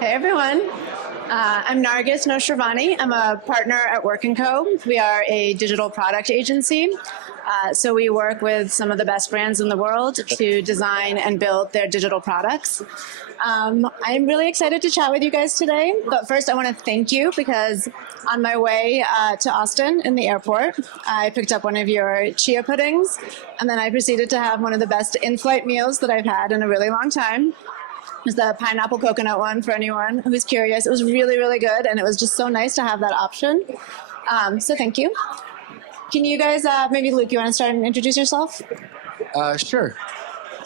Hey everyone, I'm Narguess Noshirvani. I'm a partner at Work & Co. We are a digital product agency. So we work with some of the best brands in the world to design and build their digital products. I'm really excited to chat with you guys today, but first I want to thank you because on my way to Austin in the airport, I picked up one of your chia puddings, and then I proceeded to have one of the best in-flight meals that I've had in a really long time. It was the pineapple coconut one for anyone who's curious. It was really, really good, and it was just so nice to have that option. So thank you. Can you guys, maybe Luke, you want to start and introduce yourself? Sure.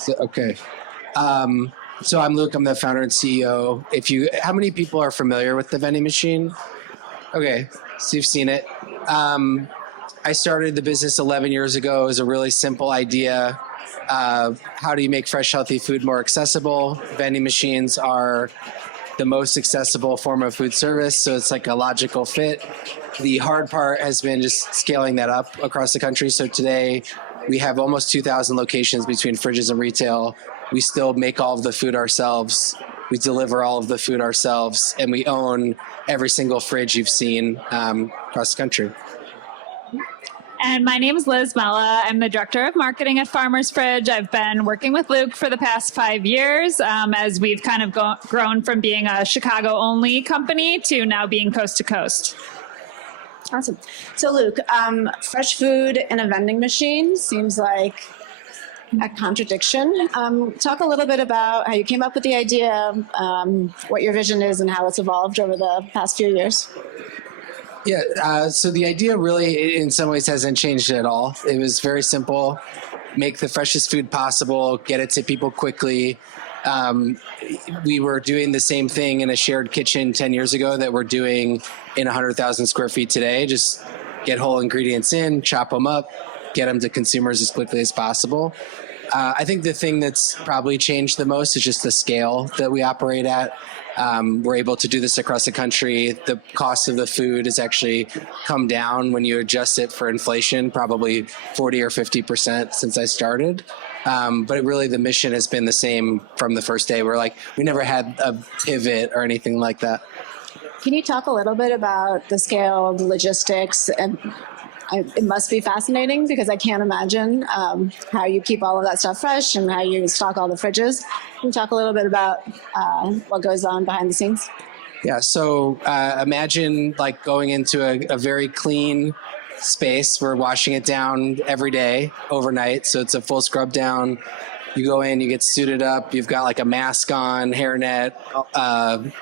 Okay. So I'm Luke. I'm the founder and CEO. How many people are familiar with the vending machine? Okay, so you've seen it. I started the business 11 years ago. It was a really simple idea. How do you make fresh, healthy food more accessible? Vending machines are the most accessible form of food service, so it's like a logical fit. The hard part has been just scaling that up across the country. So today we have almost 2,000 locations between fridges and retail. We still make all of the food ourselves. We deliver all of the food ourselves, and we own every single fridge you've seen across the country. And my name is Liz Mella. I'm the director of marketing at Farmer's Fridge. I've been working with Luke for the past 5 years as we've kind of grown from being a Chicago-only company to now being coast to coast. Awesome. So Luke, fresh food in a vending machine seems like a contradiction. Talk a little bit about how you came up with the idea, what your vision is, and how it's evolved over the past few years. Yeah, so the idea really in some ways hasn't changed at all. It was very simple. Make the freshest food possible, get it to people quickly. We were doing the same thing in a shared kitchen 10 years ago that we're doing in 100,000 square feet today. Just get whole ingredients in, chop them up, get them to consumers as quickly as possible. I think the thing that's probably changed the most is just the scale that we operate at. We're able to do this across the country. The cost of the food has actually come down when you adjust it for inflation, probably 40 or 50% since I started. But really the mission has been the same from the first day. We never had a pivot or anything like that. Can you talk a little bit about the scale, the logistics, and it must be fascinating because I can't imagine how you keep all of that stuff fresh and how you stock all the fridges. Can you talk a little bit about what goes on behind the scenes? Yeah, so imagine like going into a very clean space. We're washing it down every day, overnight, so it's a full scrub down. You go in, you get suited up, you've got like a mask on, hairnet,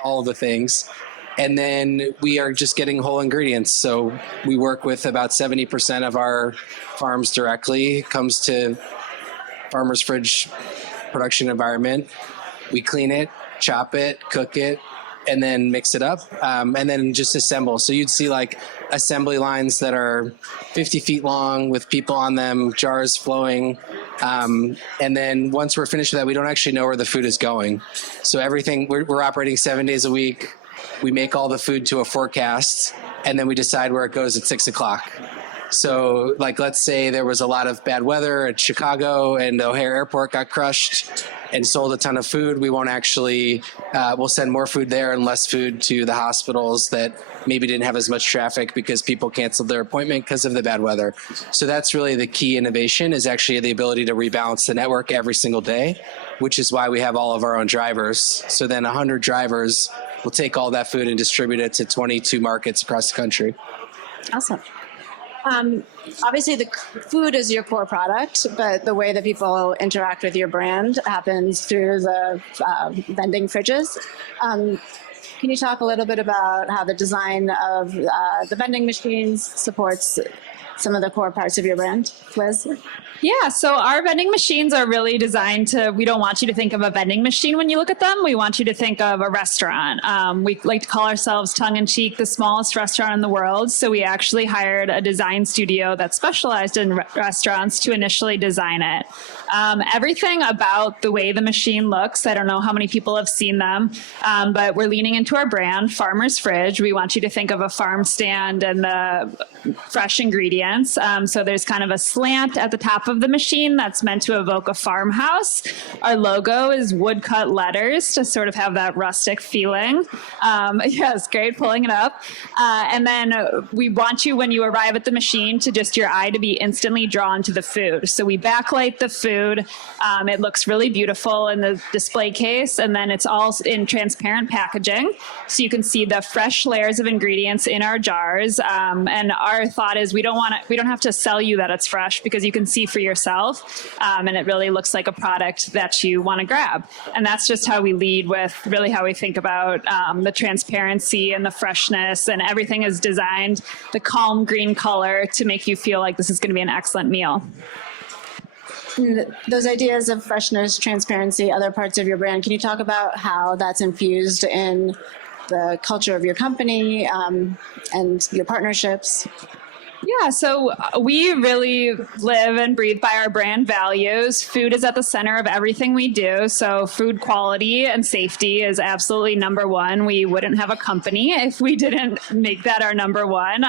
all of the things. And then we are just getting whole ingredients. So we work with about 70% of our farms directly. It comes to Farmer's Fridge production environment. We clean it, chop it, cook it, and then mix it up, and then just assemble. So you'd see like assembly lines that are 50 feet long with people on them, jars flowing. And then once we're finished with that, we don't actually know where the food is going. So everything, we're operating 7 days a week. We make all the food to a forecast, and then we decide where it goes at 6 o'clock. So like, let's say there was a lot of bad weather at Chicago and O'Hare Airport got crushed and sold a ton of food. We won't actually, we'll send more food there and less food to the hospitals that maybe didn't have as much traffic because people canceled their appointment because of the bad weather. So that's really the key innovation, is actually the ability to rebalance the network every single day, which is why we have all of our own drivers. So then 100 drivers will take all that food and distribute it to 22 markets across the country. Awesome. Obviously, the food is your core product, but the way that people interact with your brand happens through the vending fridges. Can you talk a little bit about how the design of the vending machines supports some of the core parts of your brand, Liz? Yeah, so our vending machines are really designed to, we don't want you to think of a vending machine when you look at them. We want you to think of a restaurant. We like to call ourselves tongue-in-cheek the smallest restaurant in the world. So we actually hired a design studio that specialized in restaurants to initially design it. Everything about the way the machine looks, I don't know how many people have seen them, but we're leaning leaning into our brand, Farmer's Fridge. We want you to think of a farm stand and the fresh ingredients. So there's kind of a slant at the top of the machine that's meant to evoke a farmhouse. Our logo is woodcut letters to sort of have that rustic feeling. Yes, great, pulling it up. And then we want you, when you arrive at the machine, to just your eye to be instantly drawn to the food. So we backlight the food. It looks really beautiful in the display case, and then it's all in transparent packaging. So you can see the fresh layers of ingredients in our jars. And our thought is we don't have to sell you that it's fresh, because you can see for yourself. And it really looks like a product that you want to grab. And that's just how we lead with really how we think about the transparency and the freshness, and everything is designed the calm green color to make you feel like this is going to be an excellent meal. Those ideas of freshness, transparency, other parts of your brand, can you talk about how that's infused in the culture of your company and your partnerships? Yeah, so we really live and breathe by our brand values. Food is at the center of everything we do. So food quality and safety is absolutely number one. We wouldn't have a company if we didn't make that our number one.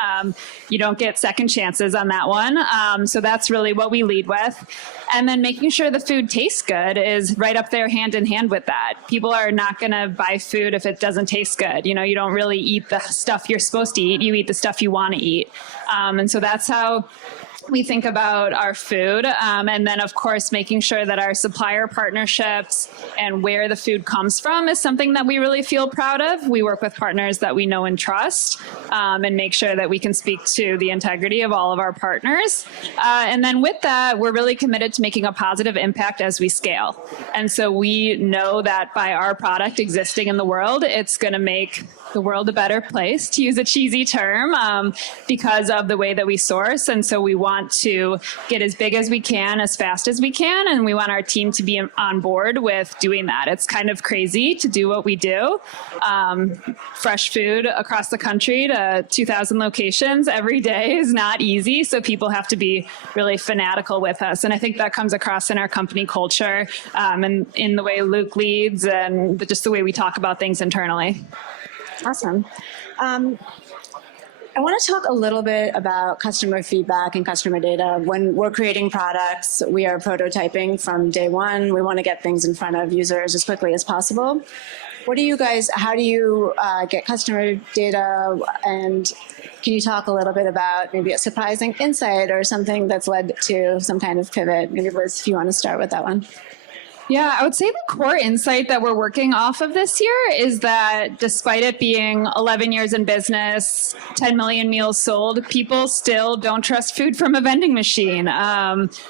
You don't get second chances on that one. So that's really what we lead with. And then making sure the food tastes good is right up there hand in hand with that. People are not going to buy food if it doesn't taste good. You know, you don't really eat the stuff you're supposed to eat. You eat the stuff you want to eat. And so that's how we think about our food. And then, of course, making sure that our supplier partnerships and where the food comes from is something that we really feel proud of. We work with partners that we know and trust, and make sure that we can speak to the integrity of all of our partners. And then with that, we're really committed to making a positive impact as we scale. And so we know that by our product existing in the world, it's going to make the world a better place, to use a cheesy term, because of the way that we source. And so we want to get as big as we can, as fast as we can, and we want our team to be on board with doing that. It's kind of crazy to do what we do. Fresh food across the country to 2,000 locations every day is not easy, so people have to be really fanatical with us. And I think that comes across in our company culture, and in the way Luke leads, and just the way we talk about things internally. Awesome. I want to talk a little bit about customer feedback and customer data. When we're creating products, we are prototyping from day one. We want to get things in front of users as quickly as possible. How do you get customer data? And can you talk a little bit about maybe a surprising insight or something that's led to some kind of pivot? Maybe Liz, if you want to start with that one. Yeah, I would say the core insight that we're working off of this year is that despite it being 11 years in business, 10 million meals sold, people still don't trust food from a vending machine.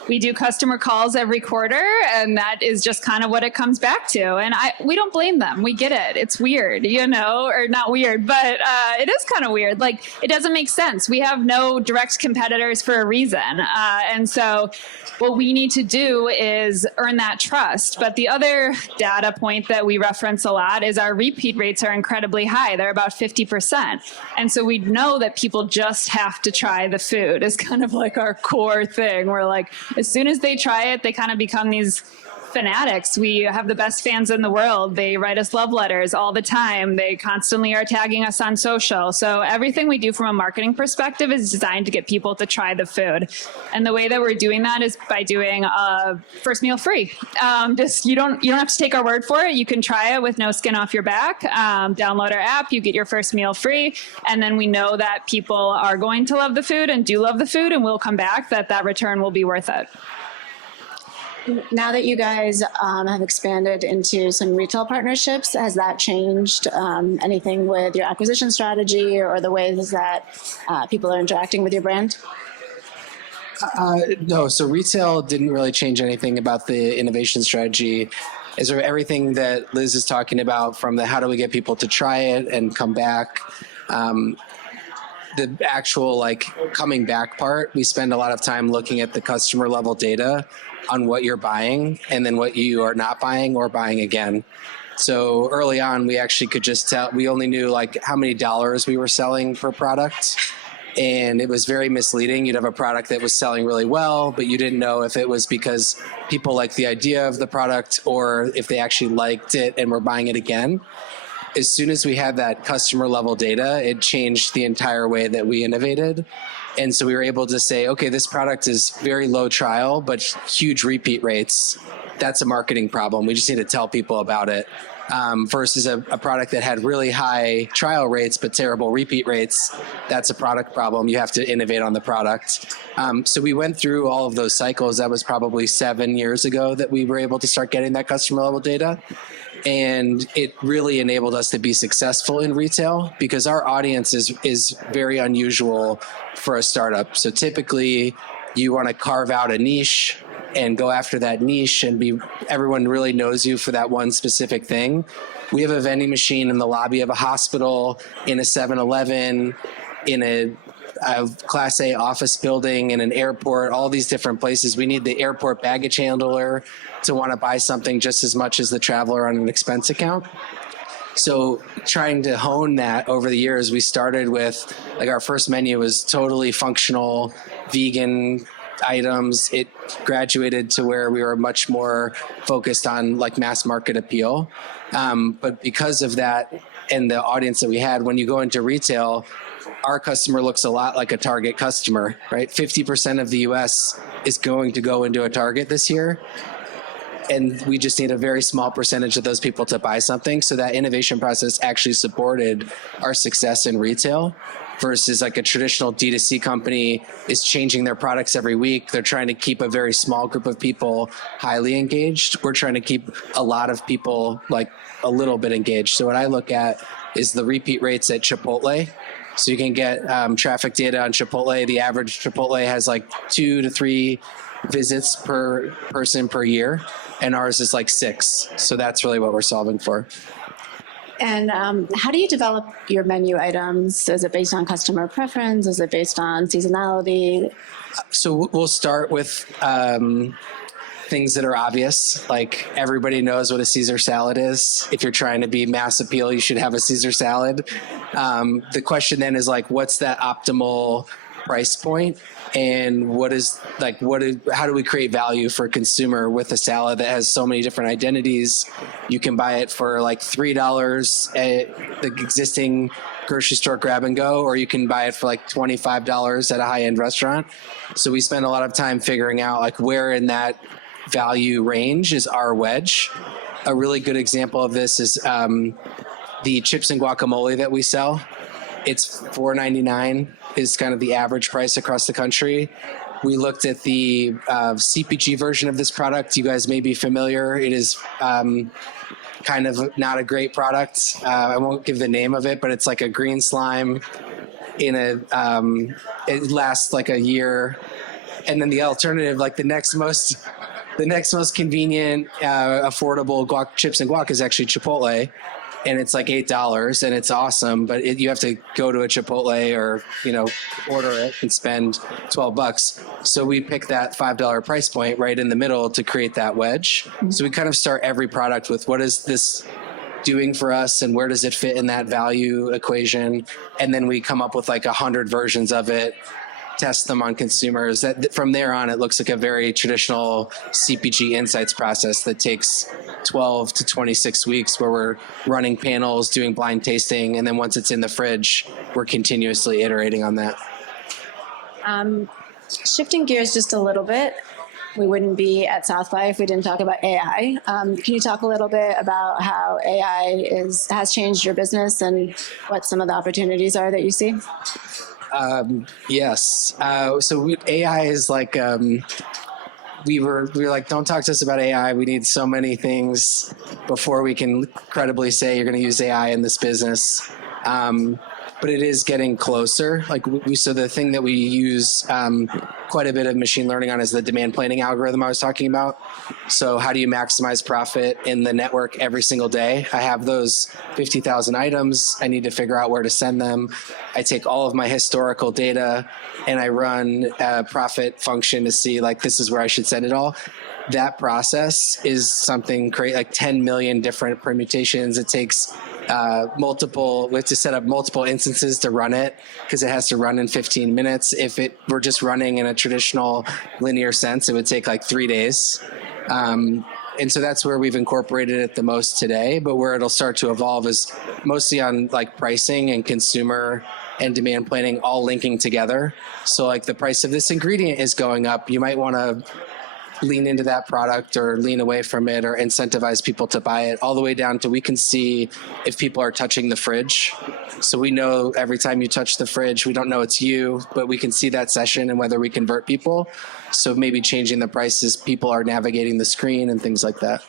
We do customer calls every quarter, and that is just kind of what it comes back to. And we don't blame them. We get it. It's weird, or not weird, but it is kind of weird. Like, it doesn't make sense. We have no direct competitors for a reason. And so what we need to do is earn that trust. But the other data point that we reference a lot is our repeat rates are incredibly high. They're about 50%. And so we know that people just have to try the food. It's kind of like our core thing. We're like, as soon as they try it, they kind of become these fanatics. We have the best fans in the world. They write us love letters all the time. They constantly are tagging us on social. So everything we do from a marketing perspective is designed to get people to try the food. And the way that we're doing that is by doing a first meal free. You don't have to take our word for it. You can try it with no skin off your back. Download our app, you get your first meal free. And then we know that people are going to love the food and do love the food, and will come back, that return will be worth it. Now that you guys have expanded into some retail partnerships, has that changed anything with your acquisition strategy or the ways that people are interacting with your brand? No, so retail didn't really change anything about the innovation strategy. Is there everything that Liz is talking about, from the how do we get people to try it and come back? The actual coming back part, we spend a lot of time looking at the customer level data on what you're buying and then what you are not buying or buying again. So early on, we actually could just tell, we only knew how many dollars we were selling per product. And it was very misleading. You'd have a product that was selling really well, but you didn't know if it was because people liked the idea of the product or if they actually liked it and were buying it again. as soon as we had that customer level data, it changed the entire way that we innovated. And so we were able to say, okay, this product is very low trial, but huge repeat rates. That's a marketing problem. We just need to tell people about it. Versus a product that had really high trial rates but terrible repeat rates, that's a product problem. You have to innovate on the product. So we went through all of those cycles. That was probably 7 years ago that we were able to start getting that customer level data. And it really enabled us to be successful in retail because our audience is very unusual for a startup. So typically you want to carve out a niche and go after that niche and everyone really knows you for that one specific thing. We have a vending machine in the lobby of a hospital, in a 7-Eleven, in a Class A office building, in an airport, all these different places. We need the airport baggage handler to want to buy something just as much as the traveler on an expense account. So trying to hone that over the years, we started with, like, our first menu was totally functional, vegan items. It graduated to where we were much more focused on like mass market appeal. But because of that and the audience that we had, when you go into retail, our customer looks a lot like a Target customer, right? 50% of the US is going to go into a Target this year. And we just need a very small percentage of those people to buy something. So that innovation process actually supported our success in retail versus like a traditional D2C company is changing their products every week. They're trying to keep a very small group of people highly engaged. We're trying to keep a lot of people like a little bit engaged. So what I look at is the repeat rates at Chipotle. So you can get traffic data on Chipotle. The average Chipotle has like 2 to 3 visits per person per year, and ours is like 6. So that's really what we're solving for. And how do you develop your menu items? Is it based on customer preference? Is it based on seasonality? So we'll start with things that are obvious, like everybody knows what a Caesar salad is. If you're trying to be mass appeal, you should have a Caesar salad. The question then is like, what's that optimal price point? And how do we create value for a consumer with a salad that has so many different identities? You can buy it for like $3 at the existing grocery store grab and go, or you can buy it for like $25 at a high-end restaurant. So we spend a lot of time figuring out like where in that value range is our wedge. A really good example of this is the chips and guacamole that we sell. It's $4.99 is kind of the average price across the country. We looked at the CPG version of this product. You guys may be familiar. It is kind of not a great product. I won't give the name of it, but it's like a green slime it lasts like a year. And then the alternative, like the next most convenient, affordable chips and guac is actually Chipotle. And it's like $8 and it's awesome, but you have to go to a Chipotle or, order it and spend $12. So we pick that $5 price point right in the middle to create that wedge. Mm-hmm. So we kind of start every product with what is this doing for us and where does it fit in that value equation? And then we come up with like 100 versions of it, test them on consumers. From there on, it looks like a very traditional CPG insights process that takes 12 to 26 weeks where we're running panels, doing blind tasting, and then once it's in the fridge, we're continuously iterating on that. Shifting gears just a little bit, we wouldn't be at South by if we didn't talk about AI. Can you talk a little bit about how AI has changed your business and what some of the opportunities are that you see? Yes. AI is like, we were like, don't talk to us about AI. We need so many things before we can credibly say you're going to use AI in this business. But it is getting closer. So the thing that we use quite a bit of machine learning on is the demand planning algorithm I was talking about. So how do you maximize profit in the network every single day? I have those 50,000 items. I need to figure out where to send them. I take all of my historical data and I run a profit function to see this is where I should send it all. That process is something great, like 10 million different permutations. It takes we have to set up multiple instances to run it because it has to run in 15 minutes. If it were just running in a traditional linear sense, it would take like 3 days. And so that's where we've incorporated it the most today. But where it'll start to evolve is mostly on like pricing and consumer and demand planning all linking together. So like the price of this ingredient is going up. You might want to lean into that product or lean away from it or incentivize people to buy it, all the way down to we can see if people are touching the fridge. So we know every time you touch the fridge, we don't know it's you, but we can see that session and whether we convert people. So maybe changing the prices, people are navigating the screen and things like that.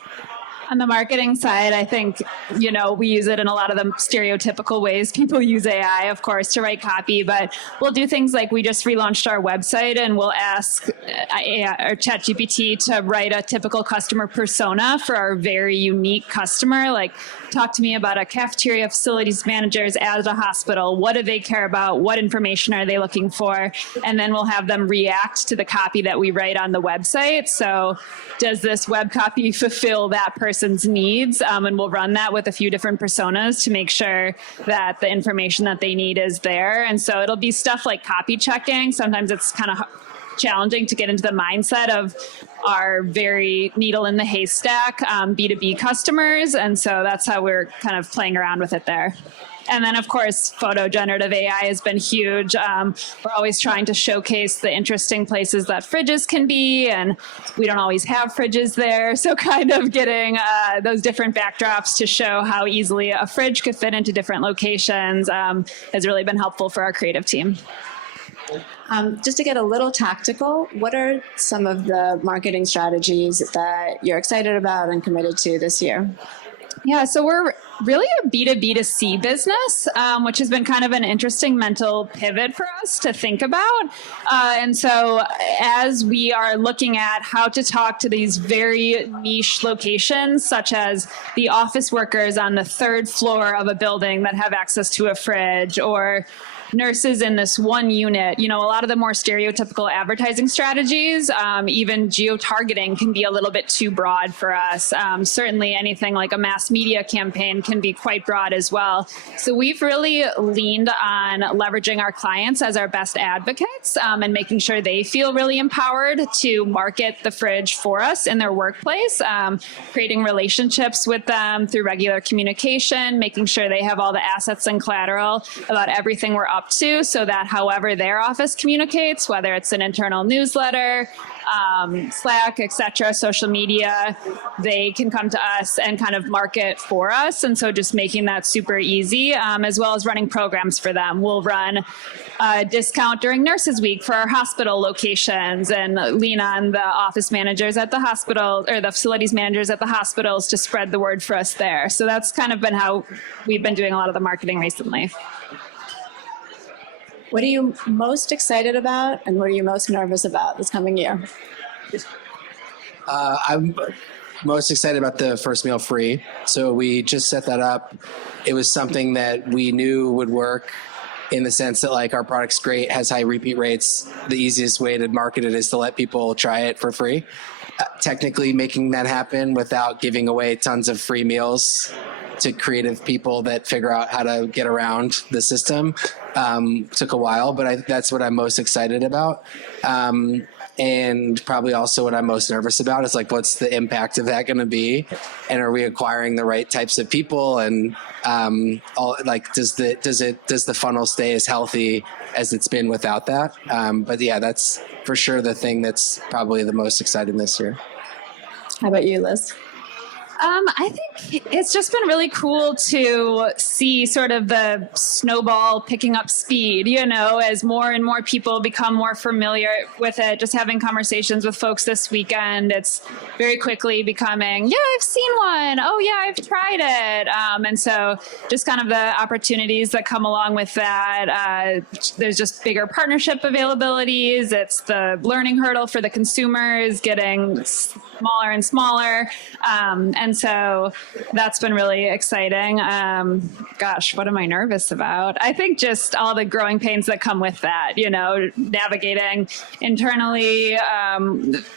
On the marketing side, I think, we use it in a lot of the stereotypical ways. People use AI, of course, to write copy, but we'll do things like we just relaunched our website and we'll ask our ChatGPT to write a typical customer persona for our very unique customer. Like, talk to me about a cafeteria facilities managers at a hospital. What do they care about? What information are they looking for? And then we'll have them react to the copy that we write on the website. So does this web copy fulfill that person's needs? And we'll run that with a few different personas to make sure that the information that they need is there. And so it'll be stuff like copy checking. Sometimes it's kind of challenging to get into the mindset of our very needle in the haystack B2B customers. And so that's how we're kind of playing around with it there. And then, of course, photo generative AI has been huge. We're always trying to showcase the interesting places that fridges can be, and we don't always have fridges there. So kind of getting those different backdrops to show how easily a fridge could fit into different locations has really been helpful for our creative team. Just to get a little tactical, what are some of the marketing strategies that you're excited about and committed to this year? Yeah, so we're really a B2B2C business, which has been kind of an interesting mental pivot for us to think about. And so as we are looking at how to talk to these very niche locations, such as the office workers on the third floor of a building that have access to a fridge, or nurses in this one unit, a lot of the more stereotypical advertising strategies, even geo-targeting can be a little bit too broad for us. Certainly anything like a mass media campaign can be quite broad as well. So we've really leaned on leveraging our clients as our best advocates and making sure they feel really empowered to market the fridge for us in their workplace, creating relationships with them through regular communication, making sure they have all the assets and collateral about everything we're up to, so that however their office communicates, whether it's an internal newsletter, Slack, etc., social media, they can come to us and kind of market for us. And so just making that super easy, as well as running programs for them. We'll run a discount during Nurses Week for our hospital locations and lean on the office managers at the hospital or the facilities managers at the hospitals to spread the word for us there. So that's kind of been how we've been doing a lot of the marketing recently. What are you most excited about and what are you most nervous about this coming year? I'm most excited about the first meal free. So we just set that up. It was something that we knew would work in the sense that like our product's great, has high repeat rates. The easiest way to market it is to let people try it for free. Technically making that happen without giving away tons of free meals to creative people that figure out how to get around the system took a while, but that's what I'm most excited about. And probably also what I'm most nervous about is like, what's the impact of that going to be? And are we acquiring the right types of people? And does the funnel stay as healthy as it's been without that? But yeah, that's for sure the thing that's probably the most exciting this year. How about you, Liz? I think it's just been really cool to see sort of the snowball picking up speed, as more and more people become more familiar with it. Just having conversations with folks this weekend, it's very quickly becoming, yeah, I've seen one. Oh, yeah, I've tried it. And so just kind of the opportunities that come along with that. There's just bigger partnership availabilities. It's the learning hurdle for the consumers getting smaller and smaller. And so that's been really exciting. Gosh, what am I nervous about? I think just all the growing pains that come with that, navigating internally.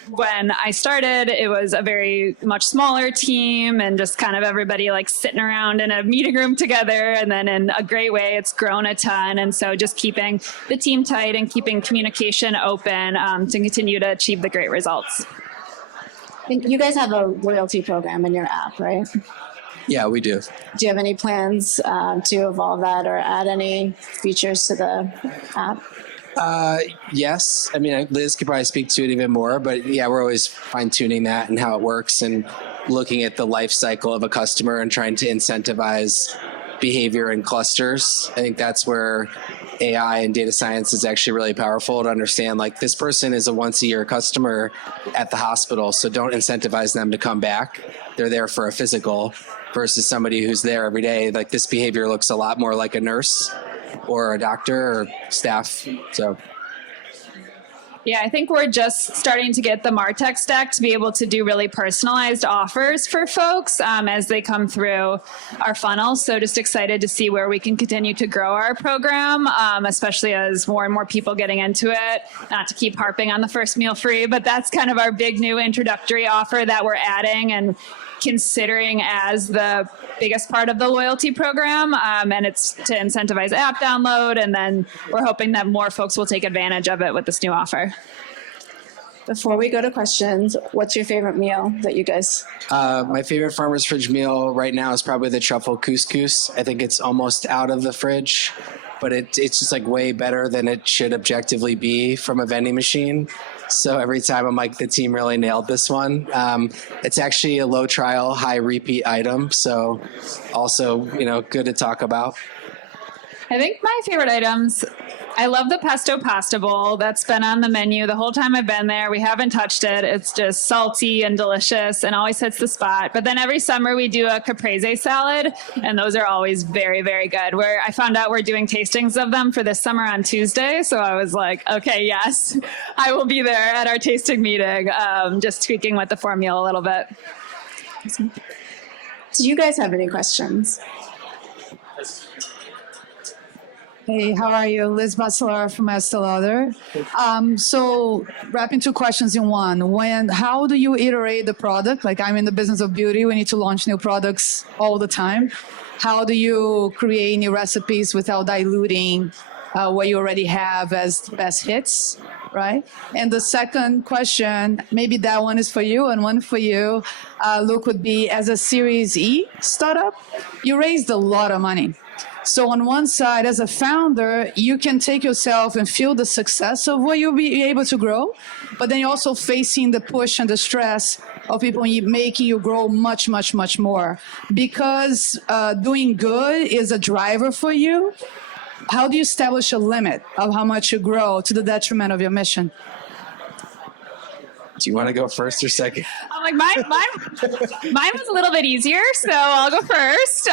When I started, it was a very much smaller team and just kind of everybody like sitting around in a meeting room together. And then in a great way, it's grown a ton. And so just keeping the team tight and keeping communication open to continue to achieve the great results. think you guys have a loyalty program in your app, right? Yeah, we do. Do you have any plans to evolve that or add any features to the app? Yes. I mean, Liz could probably speak to it even more, but yeah, we're always fine tuning that and how it works and looking at the life cycle of a customer and trying to incentivize behavior in clusters. I think that's where AI and data science is actually really powerful to understand, like, this person is a once a year customer at the hospital, so don't incentivize them to come back. They're there for a physical versus somebody who's there every day. Like, this behavior looks a lot more like a nurse or a doctor or staff. So Yeah, I think we're just starting to get the MarTech stack to be able to do really personalized offers for folks as they come through our funnel. So just excited to see where we can continue to grow our program, especially as more and more people getting into it. Not to keep harping on the first meal free, but that's kind of our big new introductory offer that we're adding and considering as the biggest part of the loyalty program, and it's to incentivize app download, and then we're hoping that more folks will take advantage of it with this new offer. Before we go to questions, what's your favorite meal that you guys? my favorite Farmer's Fridge meal right now is probably the truffle couscous. I think it's almost out of the fridge, but it's just like way better than it should objectively be from a vending machine. So every time I'm like, the team really nailed this one. It's actually a low trial, high repeat item. So also, good to talk about. I think my favorite items, I love the pesto pasta bowl. That's been on the menu the whole time I've been there. We haven't touched it. It's just salty and delicious and always hits the spot. But then every summer we do a caprese salad, and those are always very, very good. Where I found out we're doing tastings of them for this summer on Tuesday. So I was like, okay, yes, I will be there at our tasting meeting, just tweaking with the formula a little bit. Do you guys have any questions? Hey, how are you? Liz Bacelar from Estee Lauder. So wrapping two questions in one. How do you iterate the product? Like, I'm in the business of beauty. We need to launch new products all the time. How do you create new recipes without diluting what you already have as best hits, right? And the second question, maybe that one is for you and one for you, Luke, would be, as a Series E startup, you raised a lot of money. So on one side, as a founder, you can take yourself and feel the success of what you'll be able to grow, but then you're also facing the push and the stress of people making you grow much, much, much more. Because doing good is a driver for you, how do you establish a limit of how much you grow to the detriment of your mission? Do you want to go first or second? I'm like, mine was a little bit easier, so I'll go first.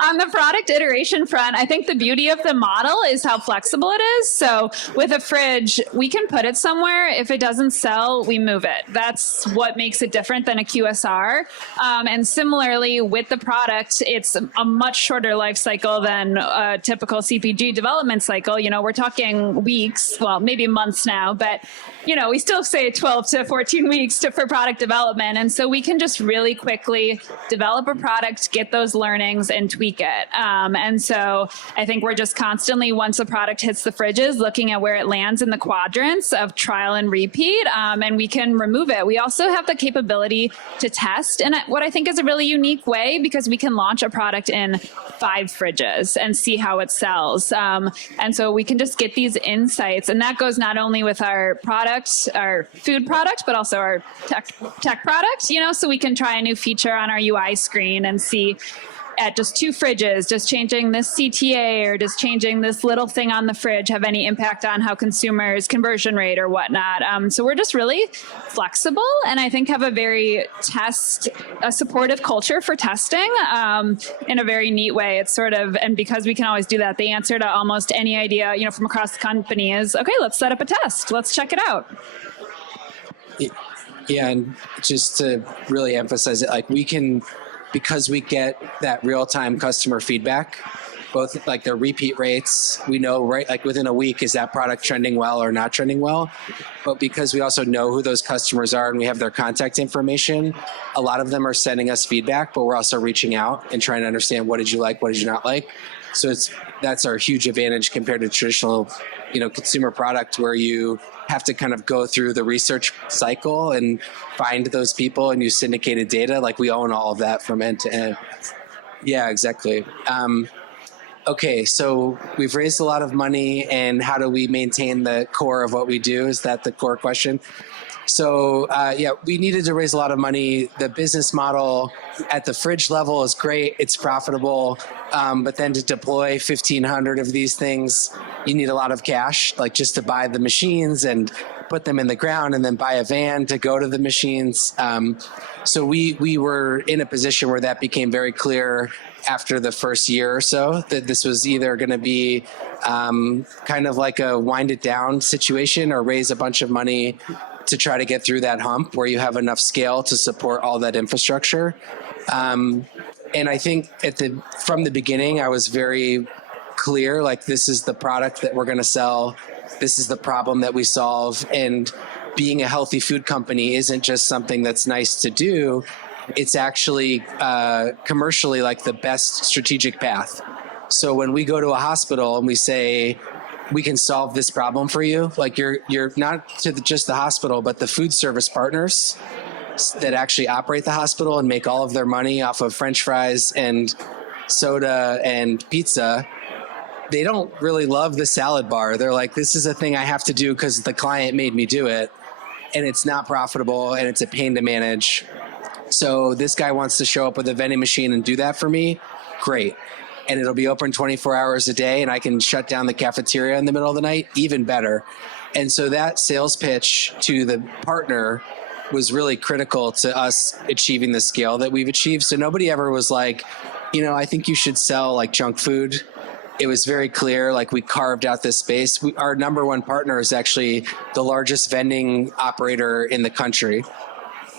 On the product iteration front, I think the beauty of the model is how flexible it is. So with a fridge, we can put it somewhere. If it doesn't sell, we move it. That's what makes it different than a QSR. And similarly, with the product, it's a much shorter life cycle than a typical CPG development cycle. We're talking weeks, well, maybe months now, but we still say 12 to 14 weeks for product development. And so we can just really quickly develop a product, get those learnings, and tweak it. And so I think we're just constantly, once a product hits the fridges, looking at where it lands in the quadrants of trial and repeat, and we can remove it. We also have the capability to test in what I think is a really unique way, because we can launch a product in 5 fridges and see how it sells. And so we can just get these insights. And that goes not only with our product, our food product, but also our tech product, so we can try a new feature on our UI screen and see at just 2 fridges, just changing this CTA or just changing this little thing on the fridge have any impact on how consumers' conversion rate or whatnot. So we're just really flexible, and I think have a very supportive culture for testing in a very neat way. It's sort of, and because we can always do that, the answer to almost any idea, from across the company is, okay, let's set up a test. Let's check it out. Yeah, and just to really emphasize it, like, we can, because we get that real-time customer feedback, both like their repeat rates, we know, right, like within a week, is that product trending well or not trending well? But because we also know who those customers are and we have their contact information, a lot of them are sending us feedback, but we're also reaching out and trying to understand, what did you like, what did you not like? So that's our huge advantage compared to traditional consumer product where you have to kind of go through the research cycle and find those people and use syndicated data. Like we own all of that from end to end. Yeah, exactly. Okay, so we've raised a lot of money, and how do we maintain the core of what we do? Is that the core question? So we needed to raise a lot of money. The business model at the fridge level is great. It's profitable. But then to deploy 1,500 of these things, you need a lot of cash, like just to buy the machines and put them in the ground and then buy a van to go to the machines. So we were in a position where that became very clear after the first year or so, that this was either going to be kind of like a wind it down situation or raise a bunch of money to try to get through that hump where you have enough scale to support all that infrastructure. And I think from the beginning, I was very clear, like this is the product that we're going to sell. This is the problem that we solve. And being a healthy food company isn't just something that's nice to do. It's actually commercially like the best strategic path. So when we go to a hospital and we say, we can solve this problem for you, like you're not to just the hospital, but the food service partners that actually operate the hospital and make all of their money off of French fries and soda and pizza, they don't really love the salad bar. They're like, this is a thing I have to do because the client made me do it, and it's not profitable and it's a pain to manage. So this guy wants to show up with a vending machine and do that for me. Great. And it'll be open 24 hours a day, and I can shut down the cafeteria in the middle of the night, even better. And so that sales pitch to the partner was really critical to us achieving the scale that we've achieved. So nobody ever was like, I think you should sell like junk food. It was very clear, like we carved out this space. Our number one partner is actually the largest vending operator in the country.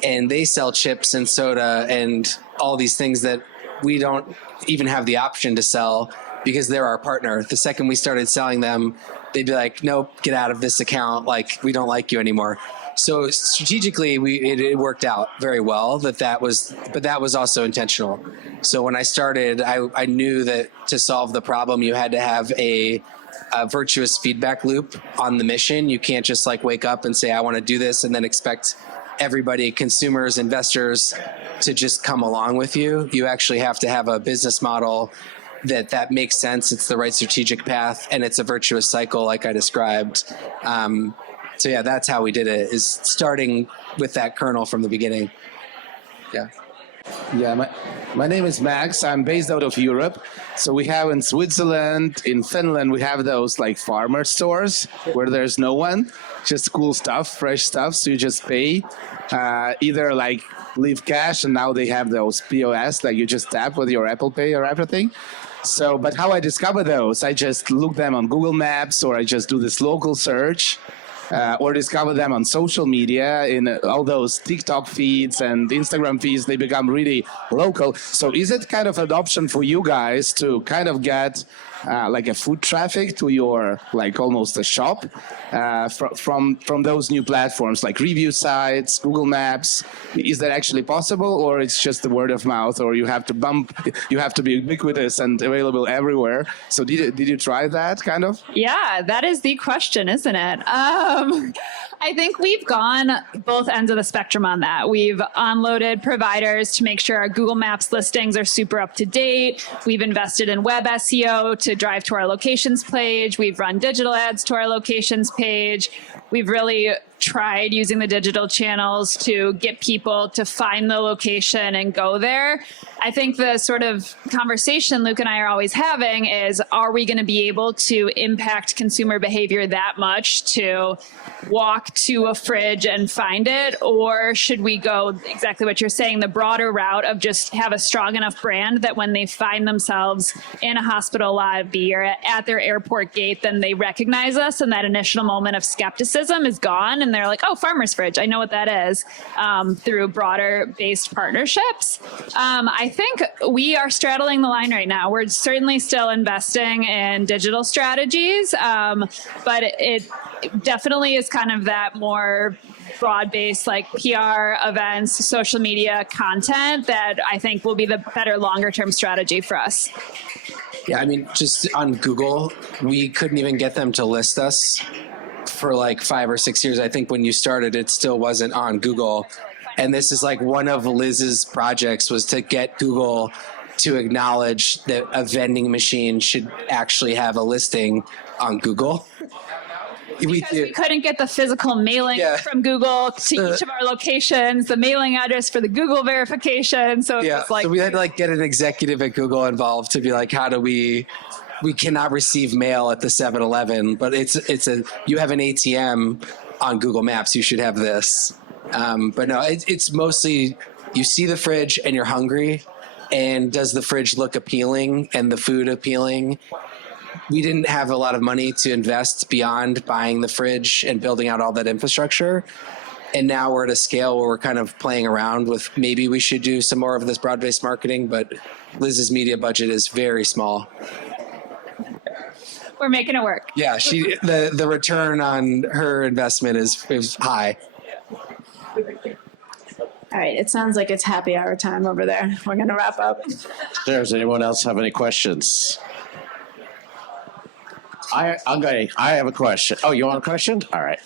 And they sell chips and soda and all these things that we don't even have the option to sell because they're our partner. The second we started selling them, they'd be like, nope, get out of this account. Like, we don't like you anymore. So strategically, it worked out very well but that was also intentional. So when I started, I knew that to solve the problem, you had to have a virtuous feedback loop on the mission. You can't just like wake up and say, I want to do this, and then expect everybody, consumers, investors, to just come along with you. You actually have to have a business model that makes sense. It's the right strategic path, and it's a virtuous cycle like I described. So yeah, that's how we did it, is starting with that kernel from the beginning. Yeah. Yeah, my name is Max. I'm based out of Europe. So we have in Switzerland, in Finland, we have those like farmer stores where there's no one, just cool stuff, fresh stuff. So you just pay, either like leave cash, and now they have those POS that you just tap with your Apple Pay or everything. So, but how I discover those, I just look them on Google Maps, or I just do this local search. Or discover them on social media in all those TikTok feeds and Instagram feeds. They become really local. So is it kind of an option for you guys to kind of get like a food traffic to your, like almost a shop from those new platforms like review sites, Google Maps? Is that actually possible, or it's just the word of mouth, or you have to be ubiquitous and available everywhere? So did you try that kind of? Yeah, that is the question, isn't it? I think we've gone both ends of the spectrum on that. We've unloaded providers to make sure our Google Maps listings are super up to date. We've invested in web SEO to drive to our locations page. We've run digital ads to our locations page. We've really tried using the digital channels to get people to find the location and go there. I think the sort of conversation Luke and I are always having is, are we going to be able to impact consumer behavior that much to walk to a fridge and find it? Or should we go exactly what you're saying, the broader route of just have a strong enough brand that when they find themselves in a hospital lobby or at their airport gate, then they recognize us, and that initial moment of skepticism is gone, and they're like, oh, farmer's fridge, I know what that is, through broader based partnerships. I think we are straddling the line right now. We're certainly still investing in digital strategies, but it definitely is kind of that more broad-based like PR, events, social media content that I think will be the better longer-term strategy for us. Yeah, I mean, just on Google, we couldn't even get them to list us for like 5 or 6 years. I think when you started, it still wasn't on Google. And this is like one of Liz's projects was to get Google to acknowledge that a vending machine should actually have a listing on Google. We couldn't get the physical mailing from Google to each of our locations, the mailing address for the Google verification. So it's like, so we had to like get an executive at Google involved to be like, how do we cannot receive mail at the 7-Eleven, but you have an ATM on Google Maps, you should have this. But no, it's mostly you see the fridge and you're hungry, and does the fridge look appealing and the food appealing? We didn't have a lot of money to invest beyond buying the fridge and building out all that infrastructure. And now we're at a scale where we're kind of playing around with maybe we should do some more of this broad-based marketing, but Liz's media budget is very small. We're making it work. Yeah, the return on her investment is high. All right, it sounds like it's happy hour time over there. We're going to wrap up. Does anyone else have any questions? I have a question. Oh, you want a question? All right.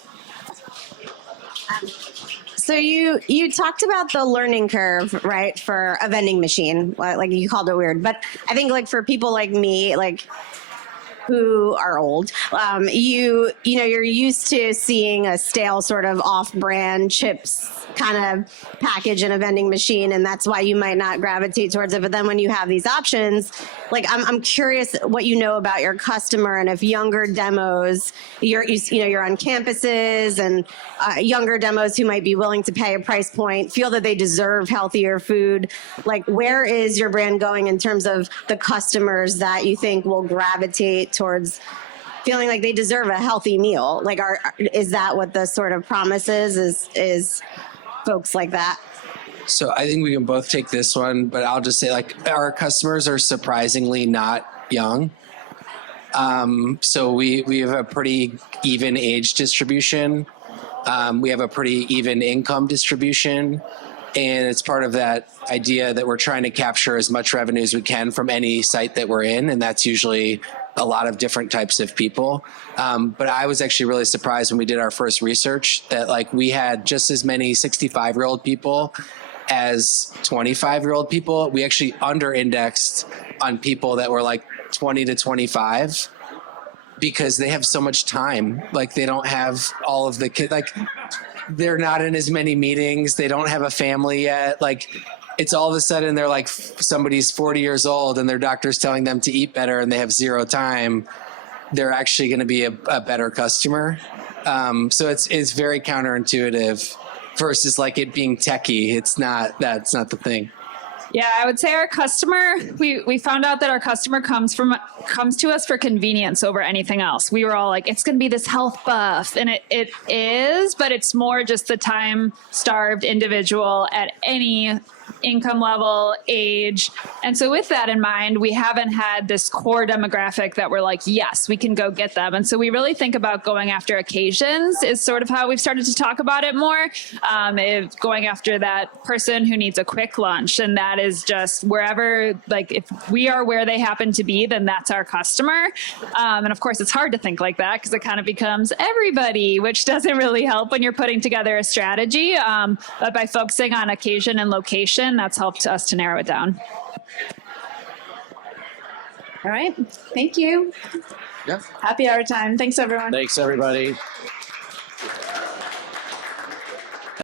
So you talked about the learning curve, right, for a vending machine. Like you called it weird, but I think like for people like me, like who are old, you're used to seeing a stale sort of off-brand chips kind of package in a vending machine, and that's why you might not gravitate towards it. But then when you have these options, like I'm curious what you know about your customer, and if younger demos, you're on campuses, and younger demos who might be willing to pay a price point feel that they deserve healthier food. Like, where is your brand going in terms of the customers that you think will gravitate towards feeling like they deserve a healthy meal? Like, is that what the sort of promise is folks like that? So I think we can both take this one, but I'll just say, like, our customers are surprisingly not young. So we have a pretty even age distribution. We have a pretty even income distribution. And it's part of that idea that we're trying to capture as much revenue as we can from any site that we're in. And that's usually a lot of different types of people. But I was actually really surprised when we did our first research that like we had just as many 65-year-old people as 25-year-old people. We actually under-indexed on people that were like 20 to 25 because they have so much time. Like they don't have all of the kids, like they're not in as many meetings. They don't have a family yet. Like it's all of a sudden they're like somebody's 40 years old and their doctor's telling them to eat better and they have zero time. They're actually going to be a better customer. So it's very counterintuitive versus like it being techie. That's not the thing. Yeah, I would say our customer, we found out that our customer comes to us for convenience over anything else. We were all like, it's going to be this health buff. And it is, but it's more just the time-starved individual at any income level, age. And so with that in mind, we haven't had this core demographic that we're like, yes, we can go get them. And so we really think about going after occasions is sort of how we've started to talk about it more, going after that person who needs a quick lunch. And that is just wherever, like if we are where they happen to be, then that's our customer. And of course, it's hard to think like that because it kind of becomes everybody, which doesn't really help when you're putting together a strategy. But by focusing on occasion and location, that's helped us to narrow it down. All right. Thank you. Yeah. Happy hour time. Thanks, everyone. Thanks, everybody.